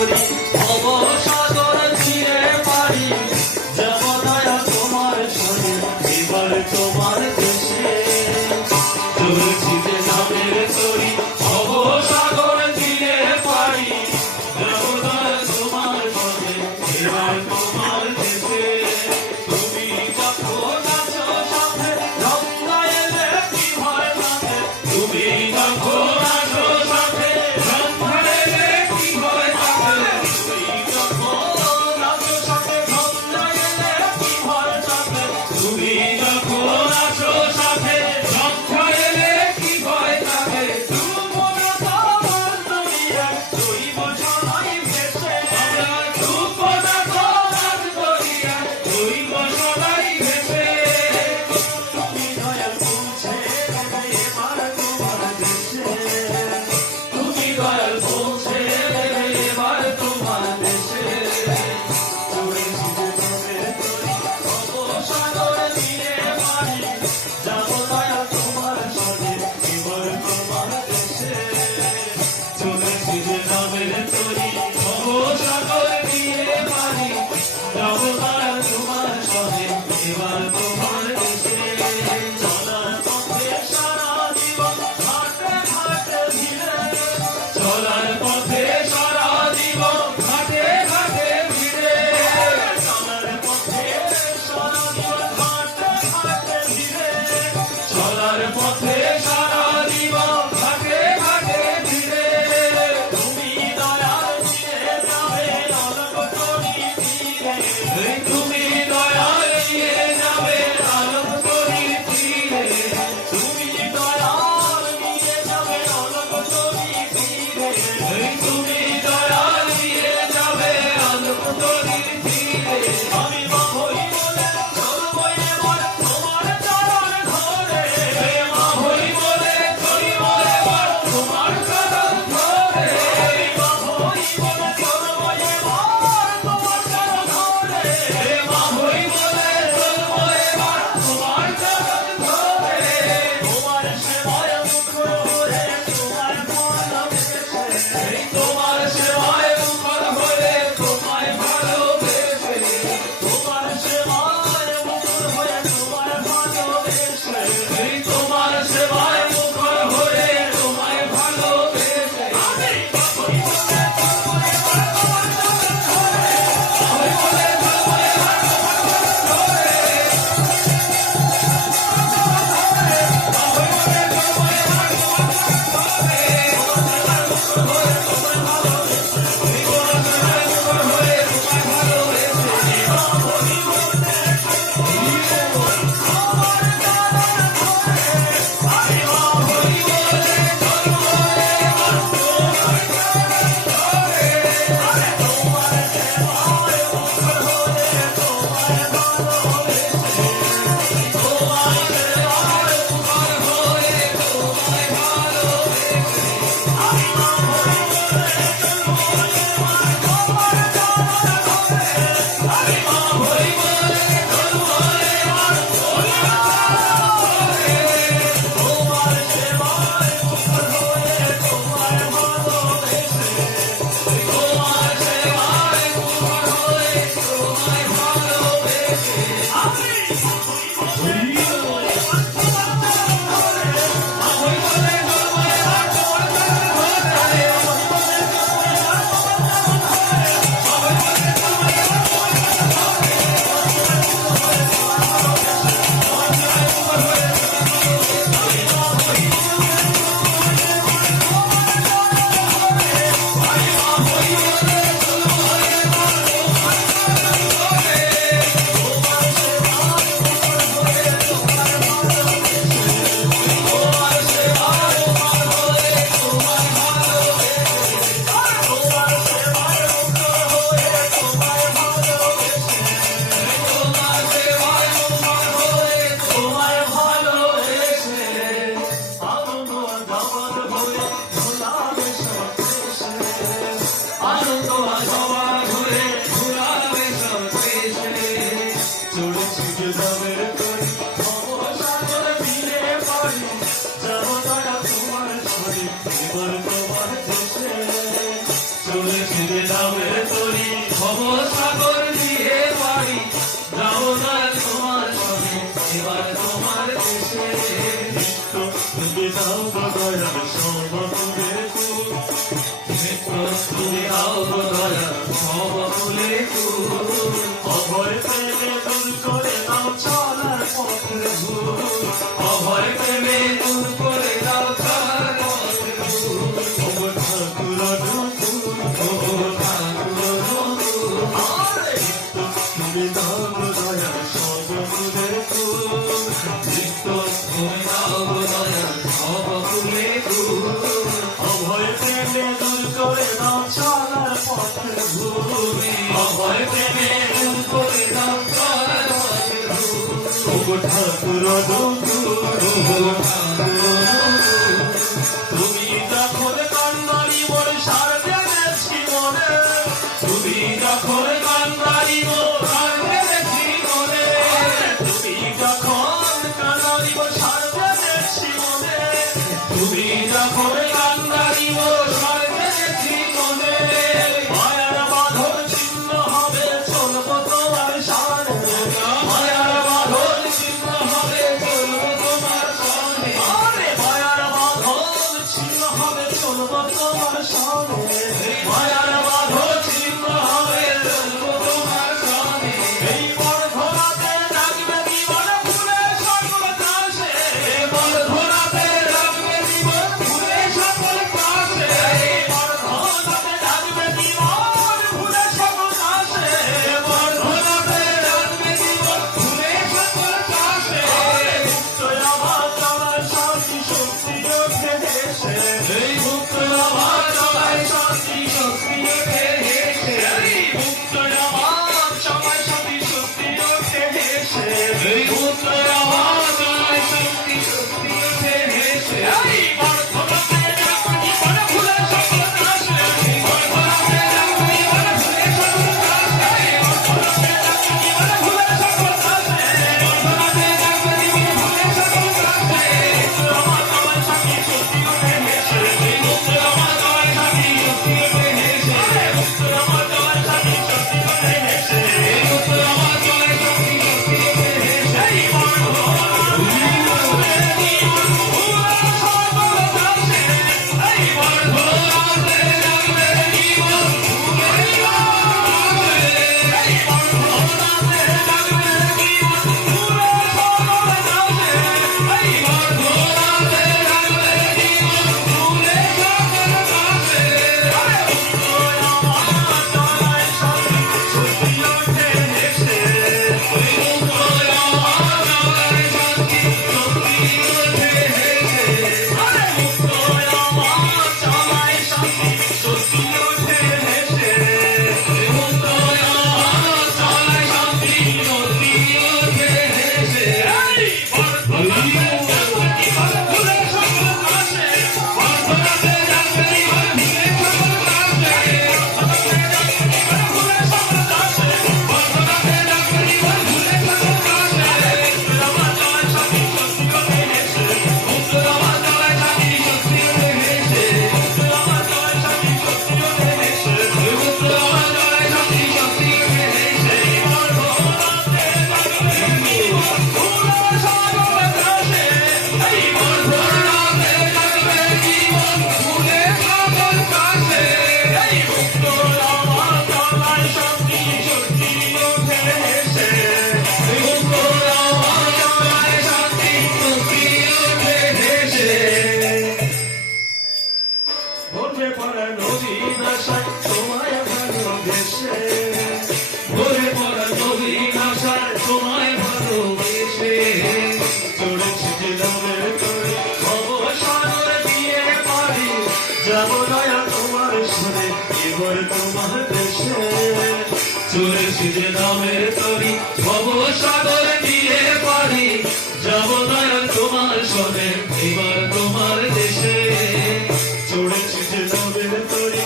করি ভবসাগর তীরে পারি যাব দয়া তোমার সনে এবার তোমার দেশে চলছি যে নামের তরি ভবসাগর তীরে পারি যাব দয়া তোমার সনে এবার তোমার দেশে তুমি যখন আছো সাথে রঙ্গা এলে কি ভয় থাকে তুমি যখন আছো সাথে রঙ্গা এলে কি ভয় থাকে যে নামের তরি ভব সাগর দিয়ে পারি যাব না তোমার সঙ্গে এবার তোমার দেশে নিত্য তুমি দাও দয়া সব ফুলে ফুল নিত্য তুমি দাও দয়া সব ফুলে ফুল অভয় প্রেমে দূর করে দাও চলার পথের ভুল অভয় প্রেমে দূর করে দাও চলার পথের ভুল ওগো ঠাকুর তুমি দাও দয়া সব ফুলে ফুল নিত্য তুমি দাও দয়া সব ফুলে ফুল অভয় প্রেমে দূর করে দাও চলার পথের ভুল অভয় প্রেমে দূর করে দাও চলার পথের ভুল ওগো ঠাকুর তুমি যখন কান্দারি মোর সার জেনেছি মনে তুমি যখন কান্দারি মোর সার জেনেছি মনে তুমি যখন কান্দারি মোর সার জেনেছি মনে তুমি যখন কান্দারি মোর সার জেনেছি মনে মায়ার বাঁধন ছিন্ন হবে চলবো তোমার সামনে মায়ার বাঁধন ছিন্ন হবে চলবো তোমার সামনে মায়ার বাঁধন ছিন্ন হবে চলবো তোমার সামনে মায়ার বাঁধন ছিন্ন হবে চলবো তোমার সামনে এই বড় ধরাতে ডাকবে জীবন ফুলে সকল কাশে বড় ধরাতে ডাকবে জীবন ফুলে সকল কাশে বড় ধরাতে ডাকবে জীবন ফুলে সকল কাশে বড় ধরাতে ডাকবে জীবন ফুলে সকল কাশে মুক্ত আমার চলায় শান্তি শক্তি ওঠে হেসে এই মুক্ত আমার চলায় শান্তি শক্তি ওঠে হেসে এই মুক্ত আমার চলায় শান্তি শক্তি ওঠে হেসে এই মুক্ত আমার চলায় শান্তি শক্তি ওঠে হেসে এই বড় ধরাতে ডাকবে জীবন ফুলে সকল কাশে বড় ধরাতে ডাকবে জীবন ফুলে সকল কাশে বড় ধরাতে ডাকবে জীবন ফুলে সকল কাশে বড় ধরাতে ডাকবে জীবন ফুলে সকল কাশে আমার চলায় শান্তি শক্তি ওঠে হেসে এই মুক্ত আমার চলায় শান্তি শক্তি ওঠে হেসে মুক্ত আমার চলায় শান্তি শক্তি ওঠে হেসে এই মুক্ত আমার চলায় শান্তি শক্তি ওঠে হেসে এই বড় ধরাতে জীবন ফুলে সকল কাশে এই বড় ধরাতে ডাকবে জীবন ফুলে এই বড় ধরাতে ডাকবে জীবন ফুলে সকল কাশে এই বড় ধরাতে ডাকবে জীবন ফুলে সকল কাশে আমার চলায় শান্তি শক্তি ওঠে হেসে ওই মুক্ত আমার চলায় শান্তি শক্তি ওঠে হেসে মুক্ত আমার চলায় শান্তি শক্তি ওঠে হেসে মুক্ত আমার চলায় শান্তি শক্তি ওঠে হেসে এই ফুলে সকল কাশে বর্ধনাতে ডাকবে জীবন ফুলে সকল কাশে ফুলে সকল কাশে বর্ধনাতে ডাকবে জীবন ফুলে সকল কাশে আমার চলায় শান্তি শক্তি ওঠে হেসে মুক্ত আমার চলায় শান্তি শক্তি ওঠে হেসে মুক্ত আমার চলায় শান্তি শক্তি ওঠে হেসে মুক্ত আমার চলায় শান্তি শক্তি ওঠে হেসে বর্ধনাতে ডাকবে জীবন ফুলে সকল কাশে এই বর্ধনাতে ডাকবে জীবন ফুলে সকল কাশে এই মুক্ত আমার চলায় শান্তি শক্তি ওঠে হেসে মুক্ত আমার চলায় শান্তি শক্তি ওঠে হেসে ভোরে পড়া নদী নাশায় তোমায় ভালোবেসে ভোরে পড়া নদী নাশায় তোমায় ভালোবেসে চড়েছি যে নামের তরি ভব সাগর দিয়ে পারি যাব দয়া তোমার সনে এবার তোমার দেশে চড়েছি যে নামের তরি ভব সাগর দিয়ে পারি যাব দয়া তোমার সনে এবার তোমার দেশে চড়েছি যে নামের তরি